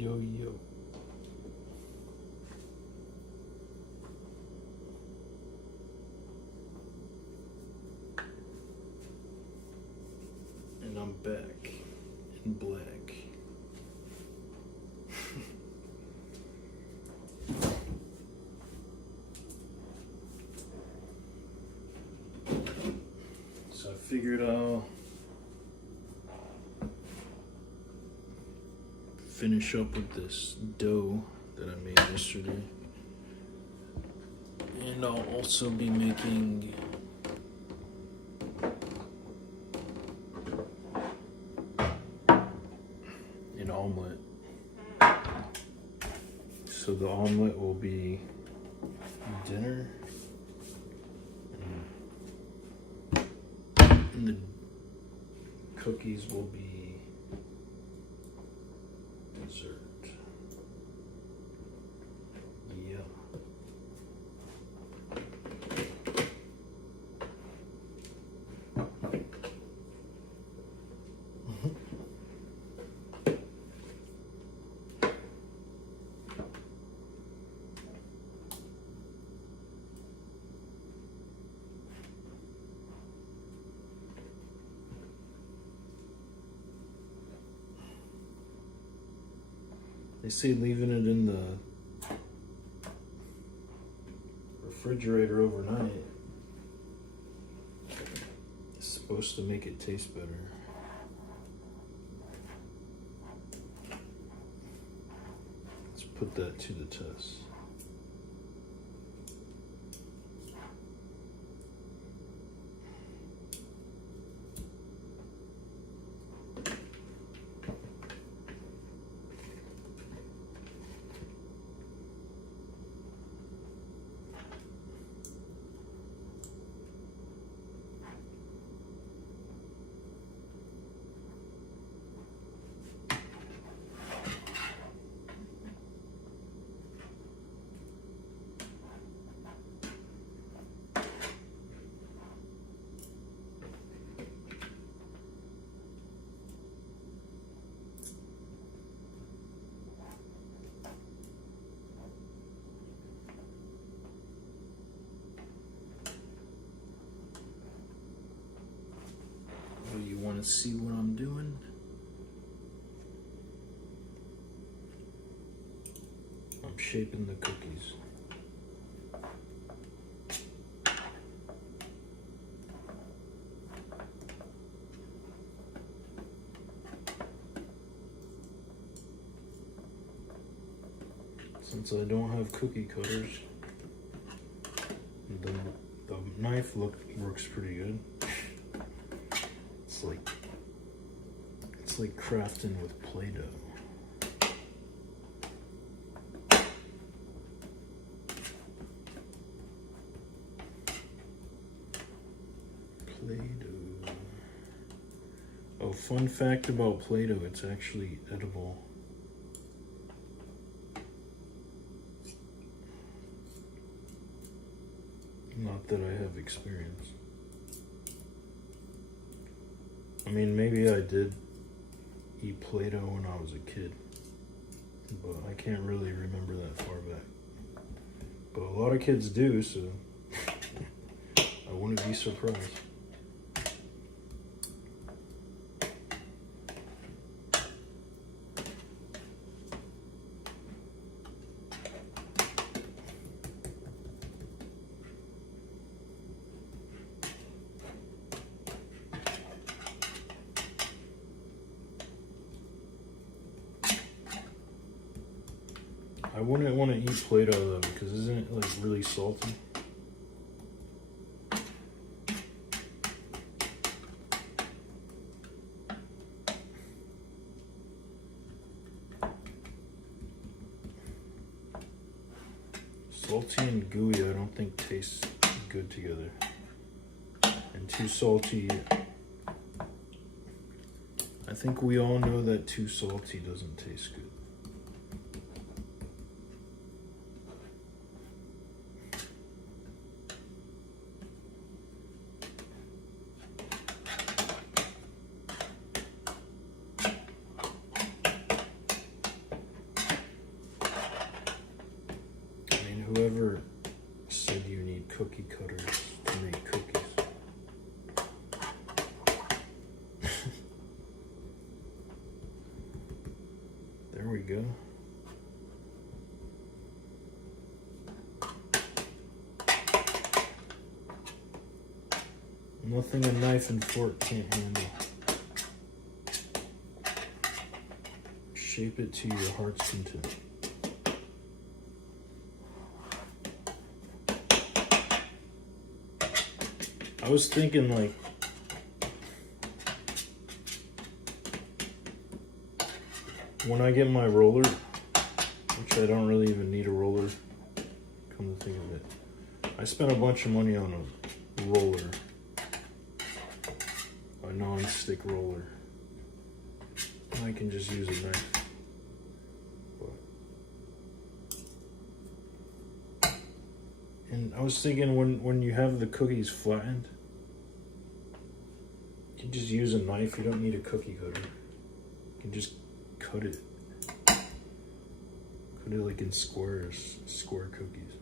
Yo, yo. And I'm back in black. So I figured I'll finish up with this dough that I made yesterday. And I'll also be making an omelet. So the omelet will be dinner, and the cookies will be dessert. Yeah. They say leaving it in the refrigerator overnight is supposed to make it taste better. Let's put that to the test. You want to see what I'm doing? I'm shaping the cookies. Since I don't have cookie cutters, the knife works pretty good. It's like crafting with Play-Doh. Play-Doh. Oh, fun fact about Play-Doh, it's actually edible. Not that I have experience. I mean, maybe I did eat Play-Doh when I was a kid, but I can't really remember that far back. But a lot of kids do, so I wouldn't be surprised. I wouldn't want to eat Play-Doh though, because isn't it like really salty? Salty and gooey I don't think tastes good together. And too salty, I think we all know that too salty doesn't taste good. whoever said you need cookie cutters to make cookies. There we go. Nothing a knife and fork can't handle. Shape it to your heart's content. I was thinking, like, when I get my roller, which I don't really even need a roller, come to think of it, I spent a bunch of money on a roller, a non-stick roller. I can just use a knife. And I was thinking, when you have the cookies flattened, you can just use a knife. You don't need a cookie cutter. You can just cut it. Cut it like in squares, square cookies.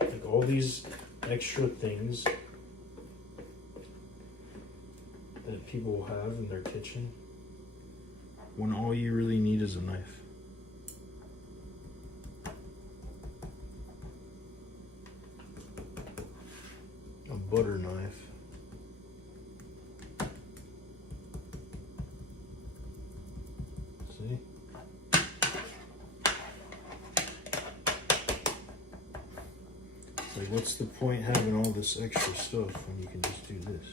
Like all these extra things that people have in their kitchen when all you really need is a knife. A butter knife. See? Like, what's the point having all this extra stuff when you can just do this?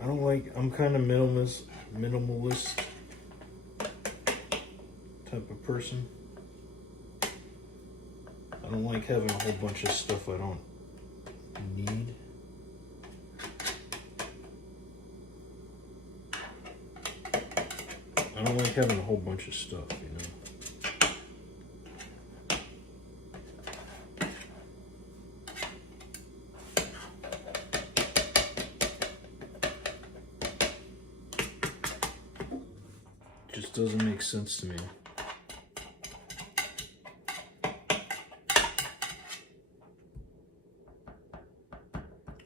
I don't like, I'm kind of minimalist type of person. I don't like having a whole bunch of stuff I don't need. I don't like having a whole bunch of stuff, you know. Just doesn't make sense to me.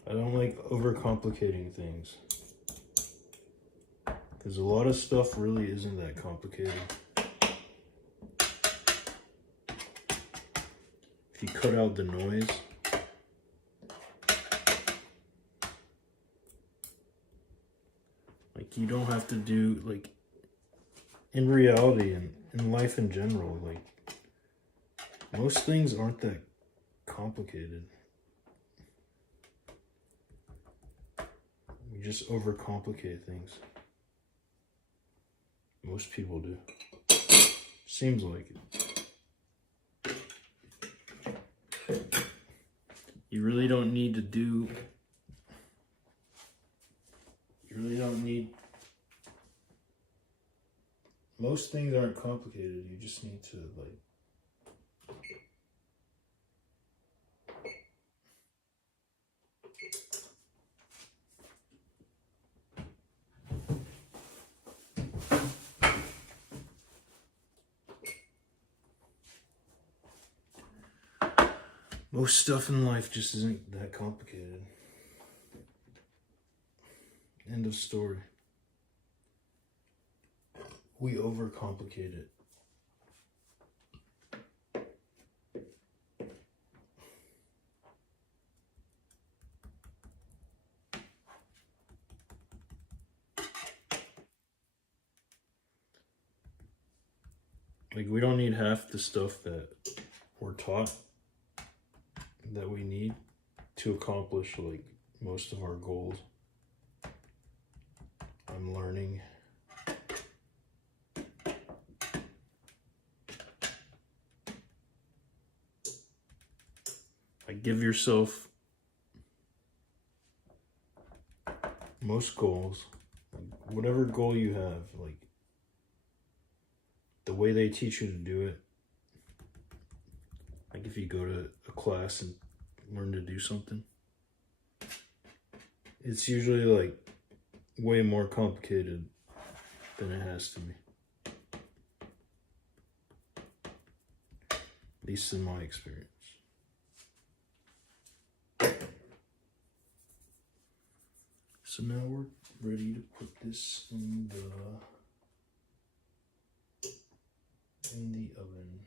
I don't like overcomplicating things, because a lot of stuff really isn't that complicated. If you cut out the noise, like, you don't have to do, like, in reality and in life in general, like, most things aren't that complicated. We just overcomplicate things. Most people do. Seems like it. You really don't need to do... You really don't need... Most things aren't complicated. You just need to, like... Most stuff in life just isn't that complicated. End of story. We overcomplicate it. Like, we don't need half the stuff that we're taught that we need to accomplish, like, most of our goals. I'm learning. Like, give yourself most goals, whatever goal you have, like, the way they teach you to do it, Like if you go to a class and learn to do something, it's usually like way more complicated than it has to be. At least in my experience. So now we're ready to put this in the oven.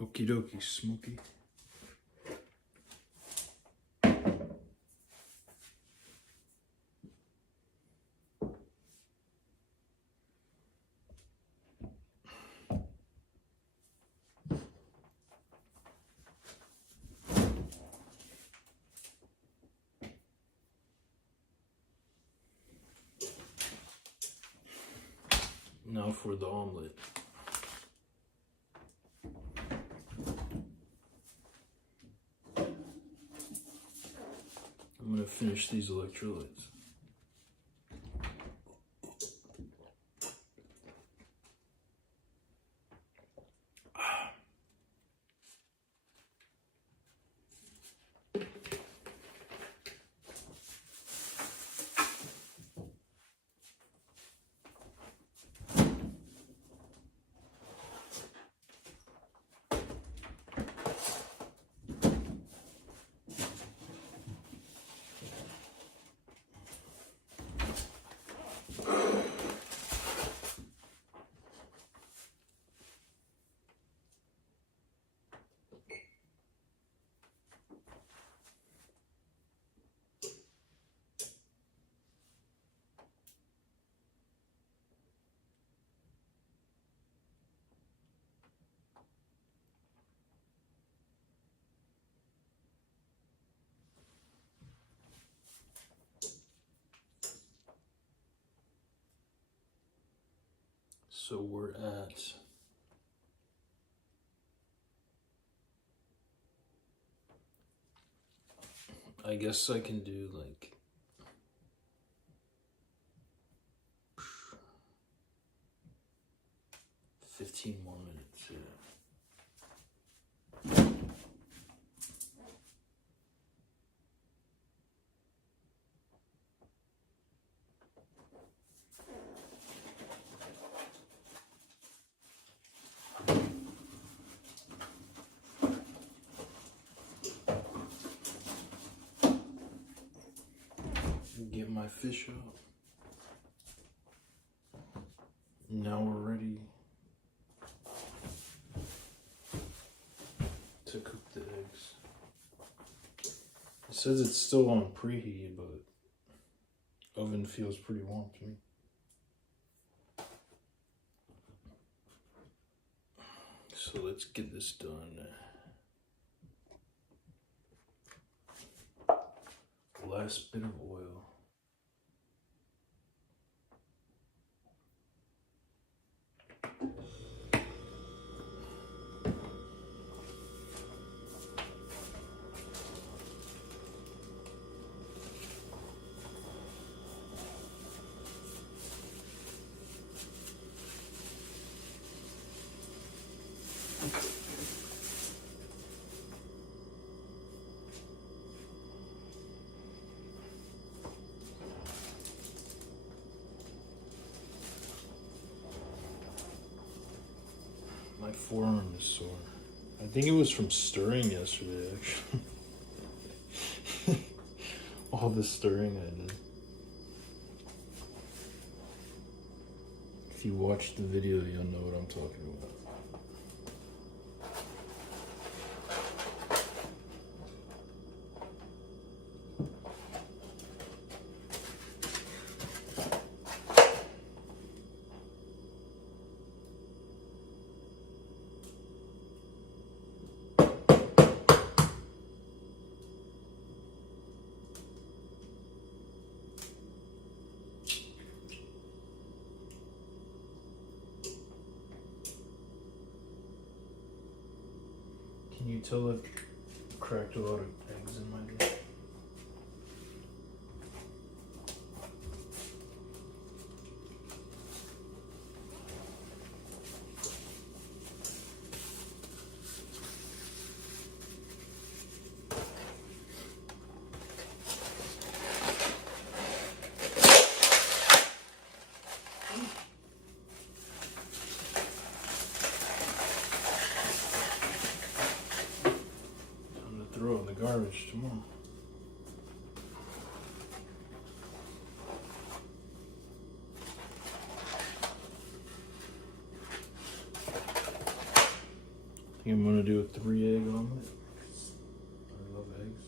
Okie dokie, Smokey. Now for the omelet. I'm gonna finish these electrolytes. So we're at I guess I can do like 15 more minutes. Yeah. Get my fish out. Now we're ready to cook the eggs. It says it's still on preheat, but oven feels pretty warm to me. So let's get this done. Last bit of oil. My forearm is sore. I think it was from stirring yesterday, actually. All the stirring I did. If you watch the video, you'll know what I'm talking about. Can you tell I've cracked a lot of eggs in my day? Throw in the garbage tomorrow. I think I'm gonna do a 3-egg omelet. I love eggs.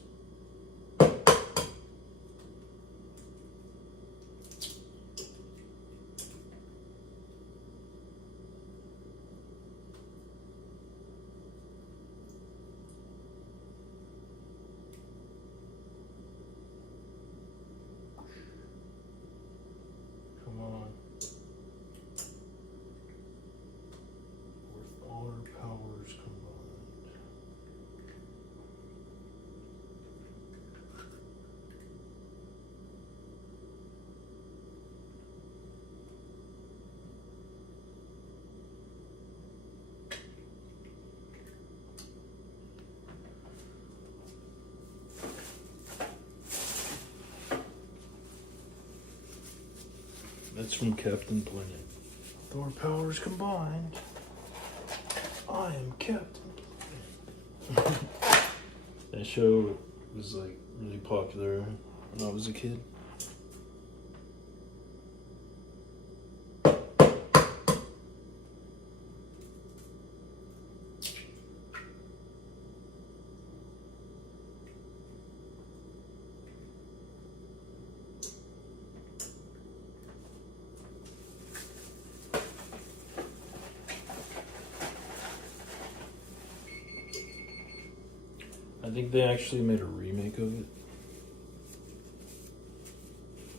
Come on. With all our powers combined. That's from Captain Planet. With our powers combined, I am Captain Planet. That show was like really popular when I was a kid. I think they actually made a remake of it,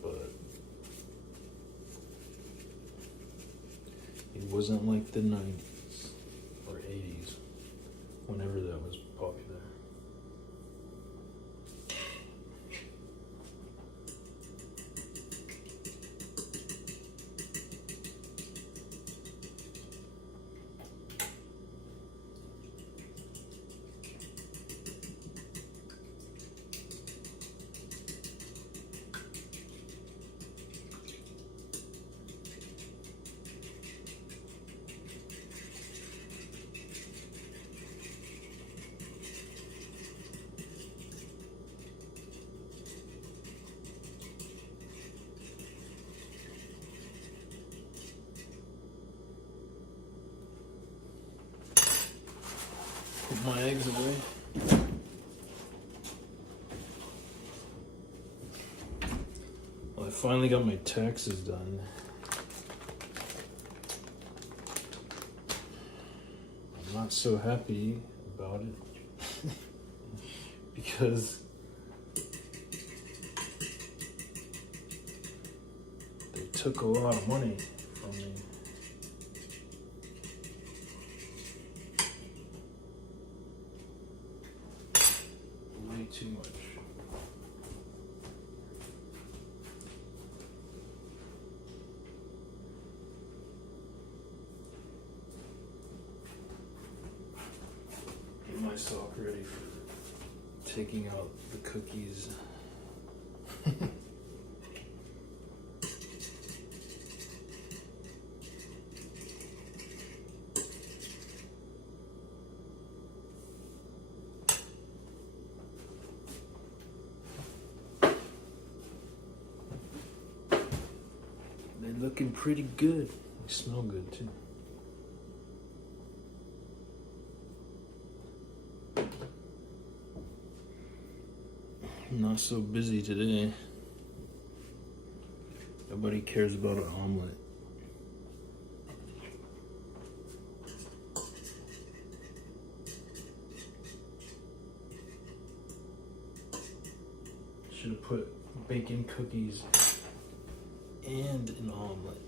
but it wasn't like the 90s or 80s, whenever that was popular. Put my eggs away. Well, I finally got my taxes done. I'm not so happy about it because they took a lot of money from me. Way too much. Get myself ready for taking out the cookies. They're looking pretty good. They smell good too. Not so busy today. Nobody cares about an omelet. Should have put bacon cookies and an omelet.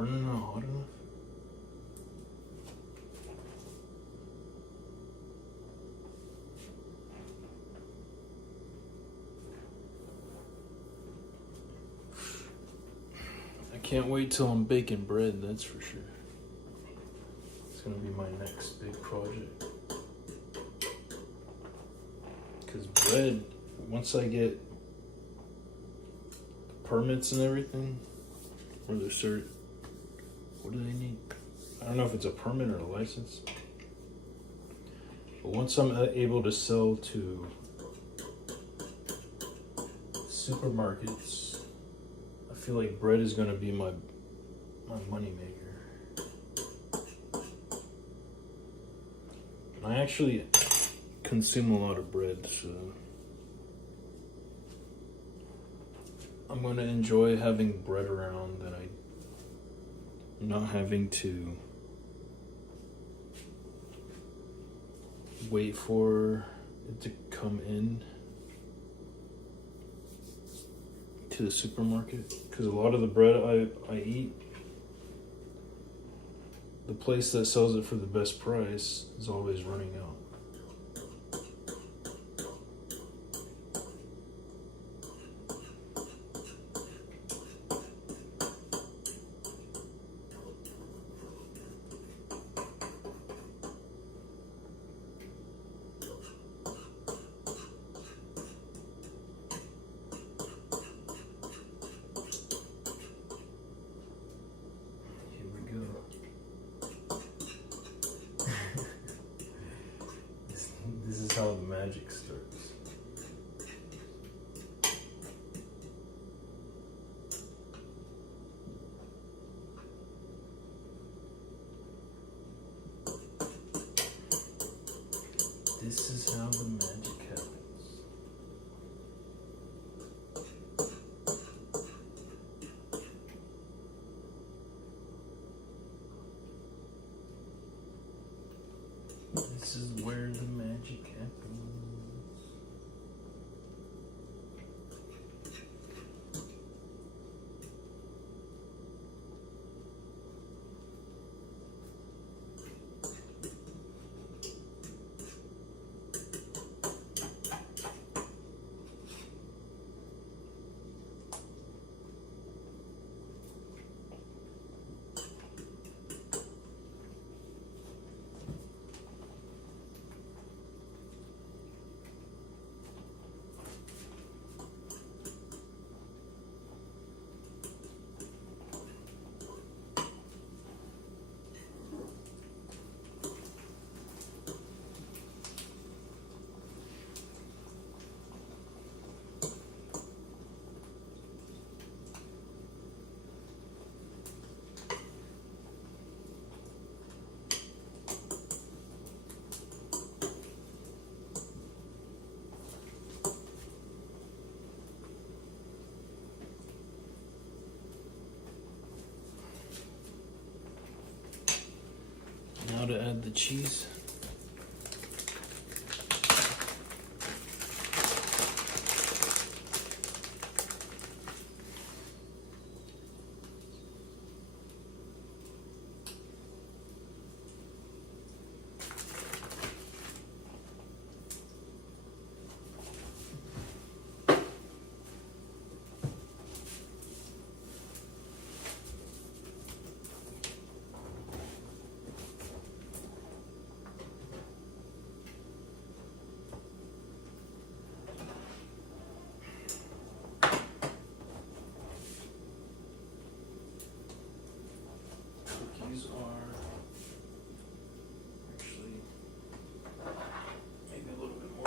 burning not hot enough? I can't wait till I'm baking bread, that's for sure. It's gonna be my next big project. Because bread, once I get the permits and everything, or the cert, what do they need? I don't know if it's a permit or a license. But once I'm able to sell to supermarkets, I feel like bread is gonna be my money maker. And I actually consume a lot of bread, so I'm gonna enjoy having bread around that I'm not having to wait for it to come in to the supermarket, because a lot of the bread I eat, the place that sells it for the best price is always running out. This is how the magic starts. This is how the magic happens. This is where the magic happens. Now to add the cheese. Cookies are actually maybe a little bit more.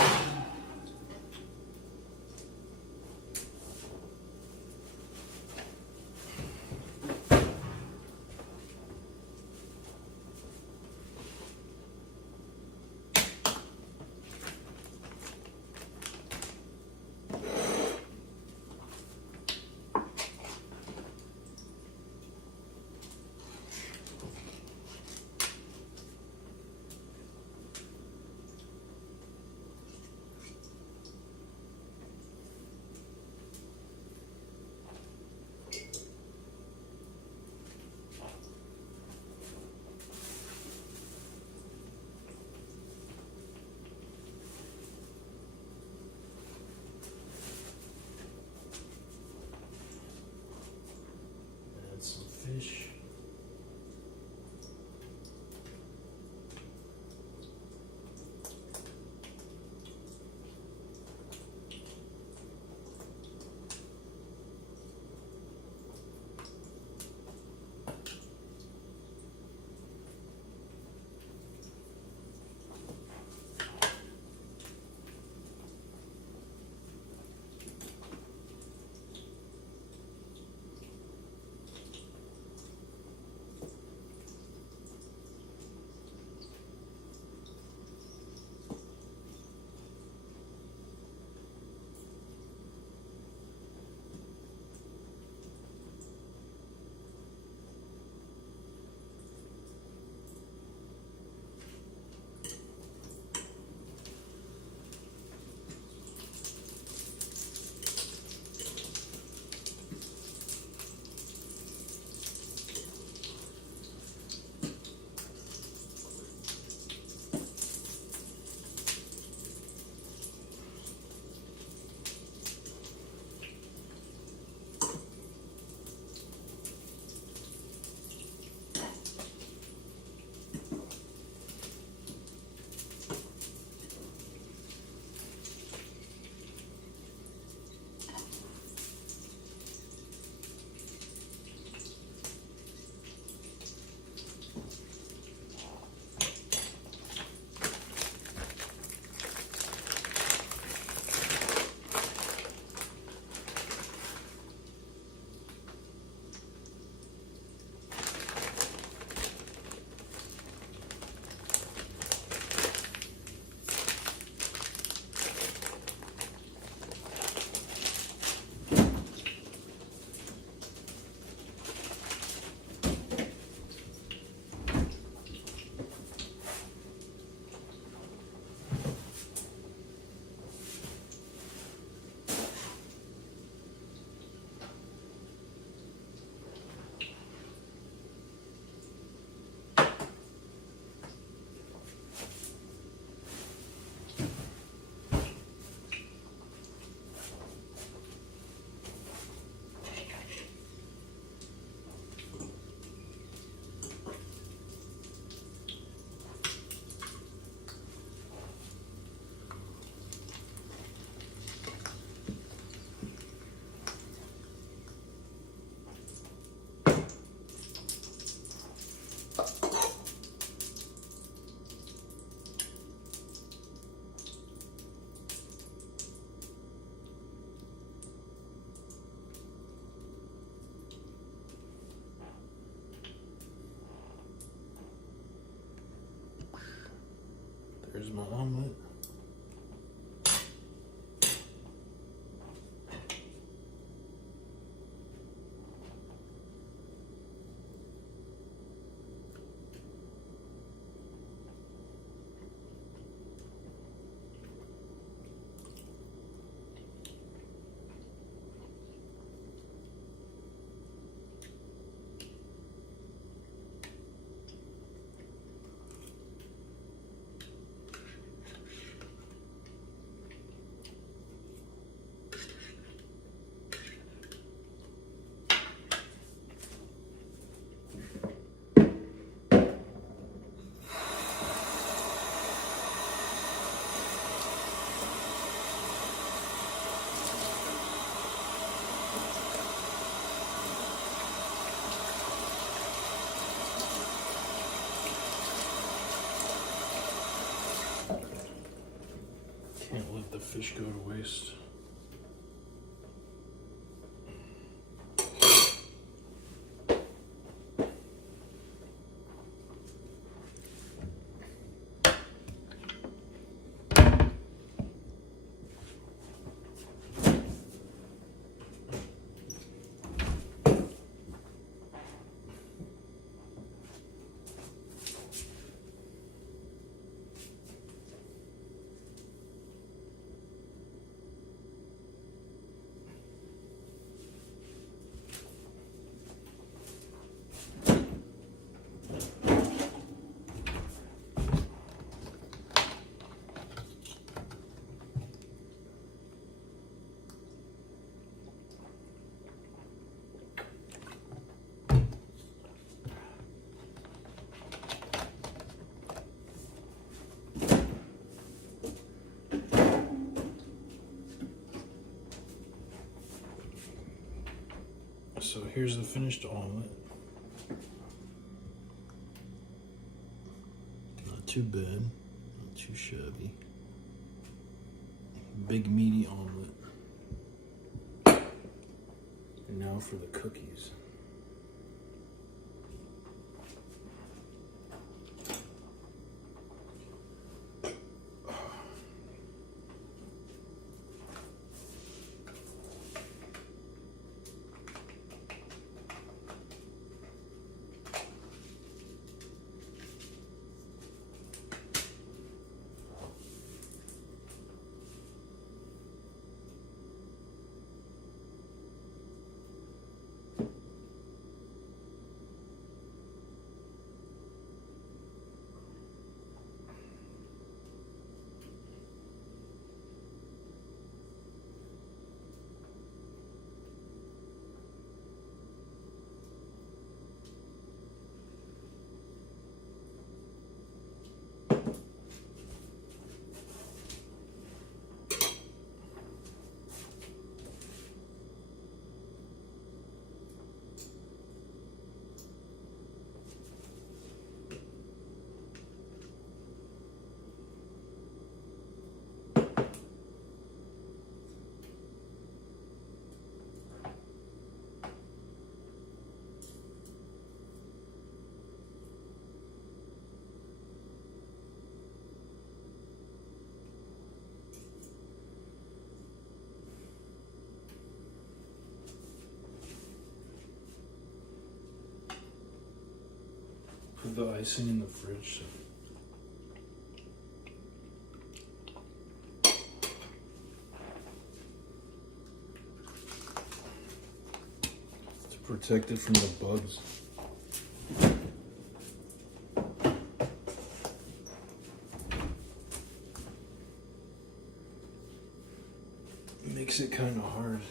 There's my omelet. Can't let the fish go to waste. So here's the finished omelet. Not too bad, not too shabby. Big meaty omelet. And now for the cookies. Put the icing in the fridge. To protect it from the bugs. It makes it kind of hard.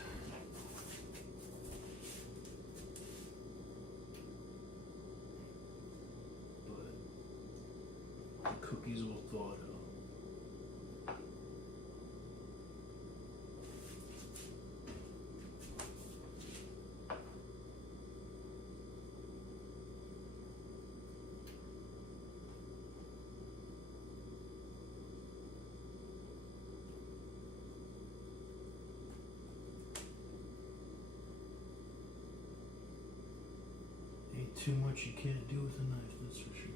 Cookies will thaw it out. too much you can't do with a knife, that's for sure.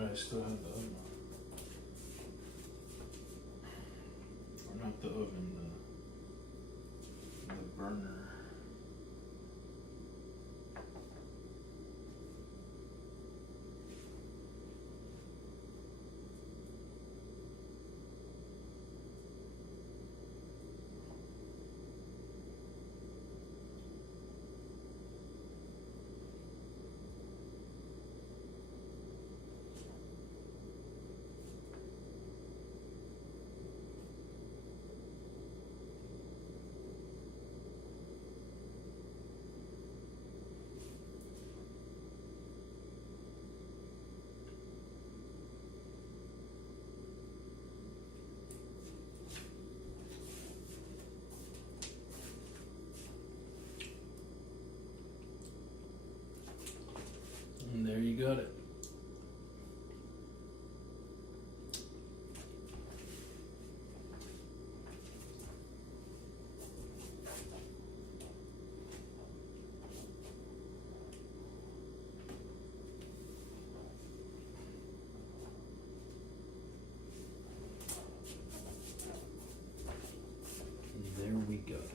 I still have the oven on. Or not the oven, the burner. And there you got it. There we got it.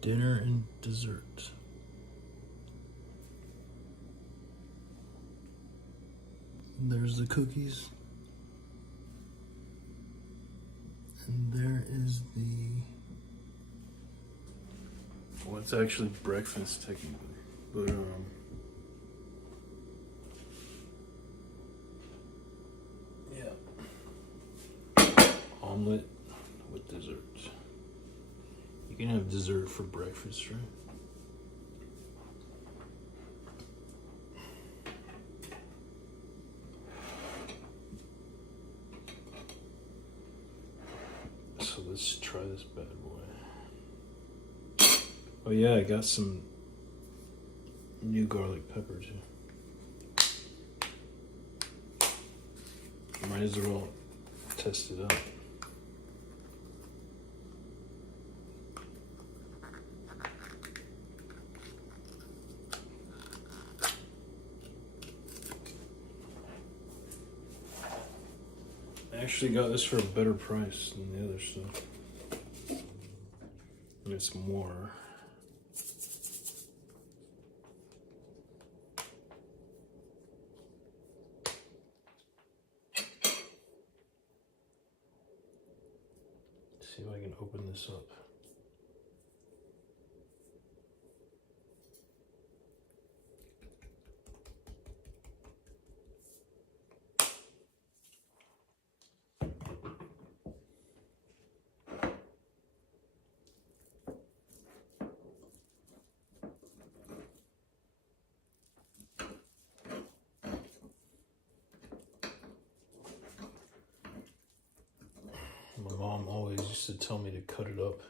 Dinner and dessert. There's the cookies. And there is the... Well, it's actually breakfast technically. But, yeah. Omelet with dessert. You can have dessert for breakfast, right? So let's try this bad boy. Oh yeah, I got some new garlic pepper too. Might as well test it out. I actually got this for a better price than the other stuff. It's more. See if I can open this up. My mom always used to tell me to cut it up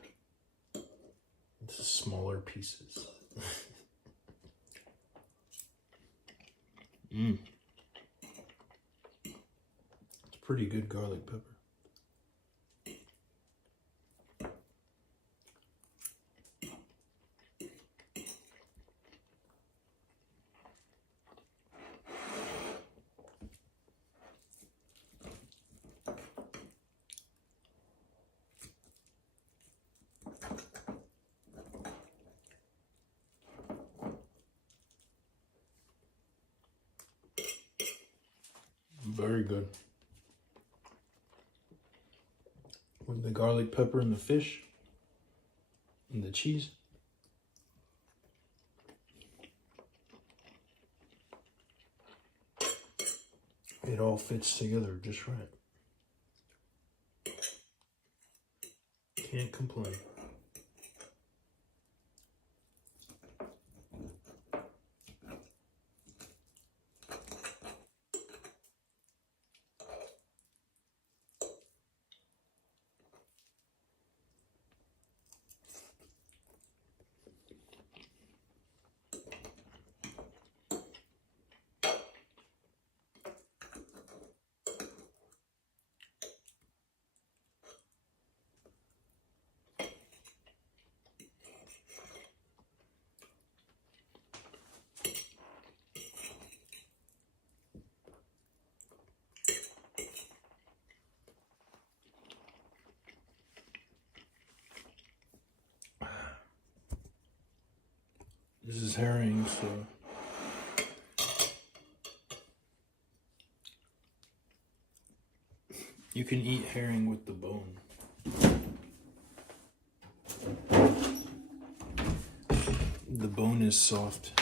into smaller pieces. It's pretty good garlic pepper. Very good. With the garlic pepper and the fish and the cheese. It all fits together just right. Can't complain. This is herring, so you can eat herring with the bone. The bone is soft.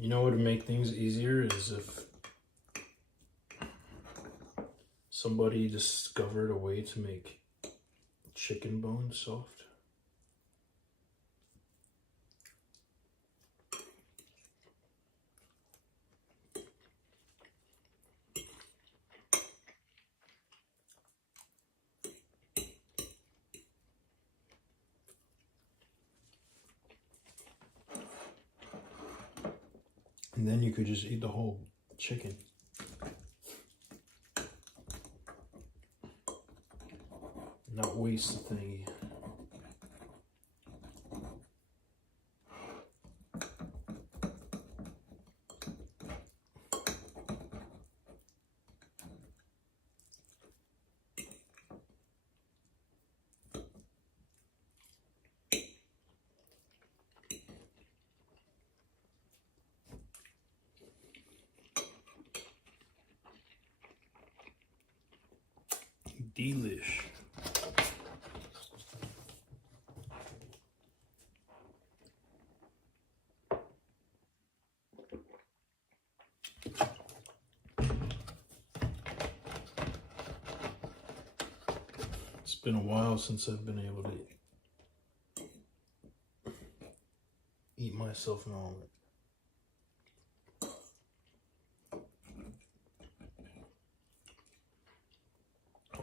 You know what would make things easier is if somebody discovered a way to make chicken bones soft. And then you could just eat the whole chicken. Not waste the thingy. Delish. been a while since I've been able to eat myself an omelet.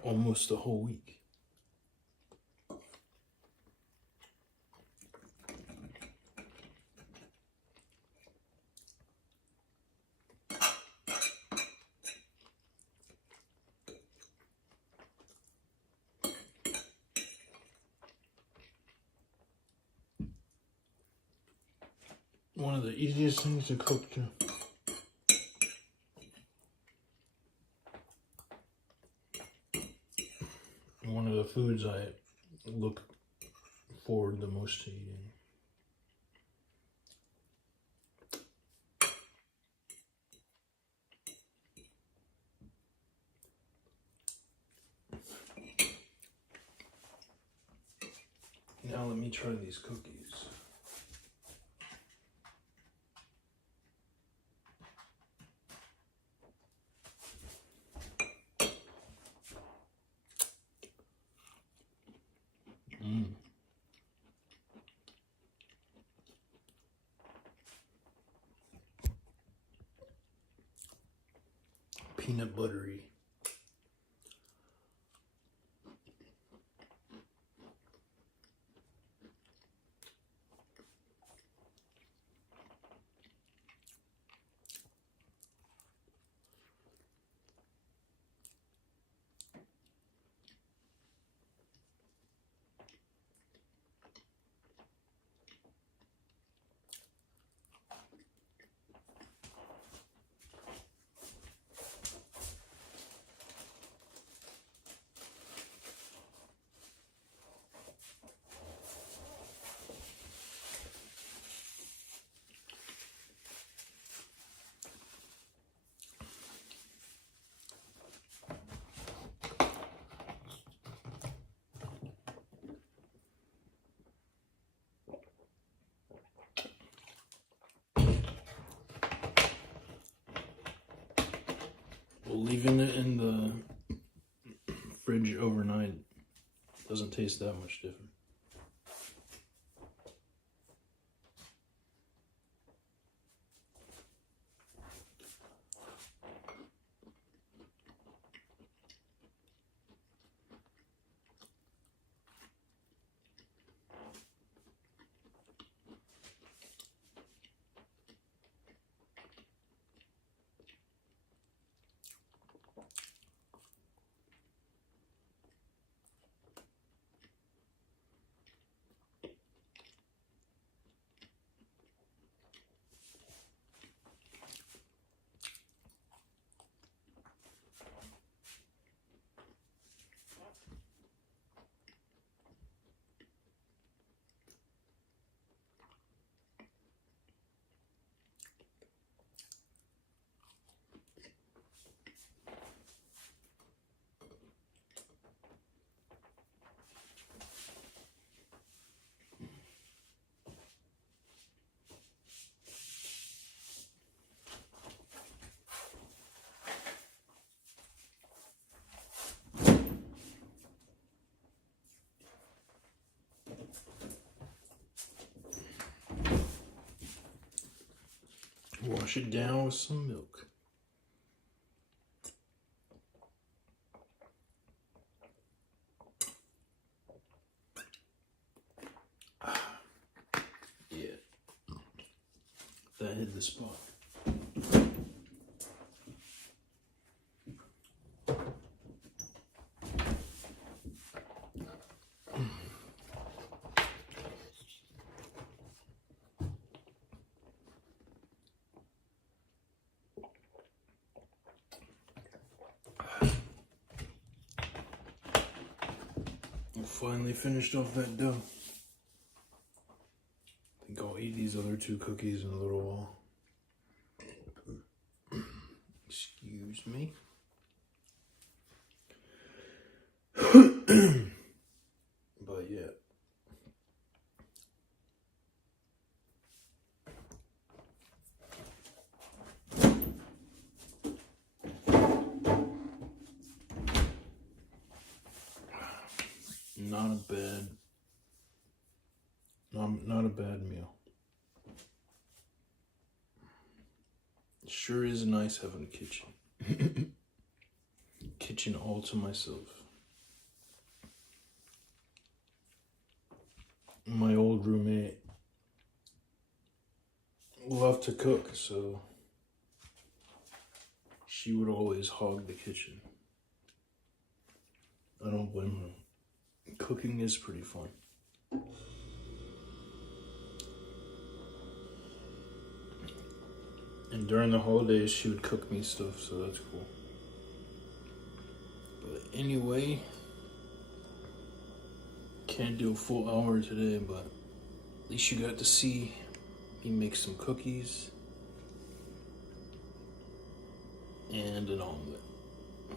Almost a whole week. One of the easiest things to cook too. One of the foods I look forward the most to eating. Now let me try these cookies. Peanut buttery. Well, leaving it in the fridge overnight doesn't taste that much different. Wash it down with some milk. Yeah, that hit the spot. Finally finished off that dough. I think I'll eat these other two cookies in a little while. Excuse me. But yeah. not a bad, not a bad meal. It sure is nice having a kitchen. Kitchen all to myself. My old roommate loved to cook, so she would always hog the kitchen. I don't blame her. Cooking is pretty fun. And during the holidays, she would cook me stuff, so that's cool. But anyway, can't do a full hour today, but at least you got to see me make some cookies and an omelet.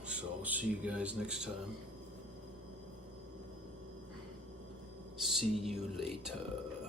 So I'll see you guys next time. See you later.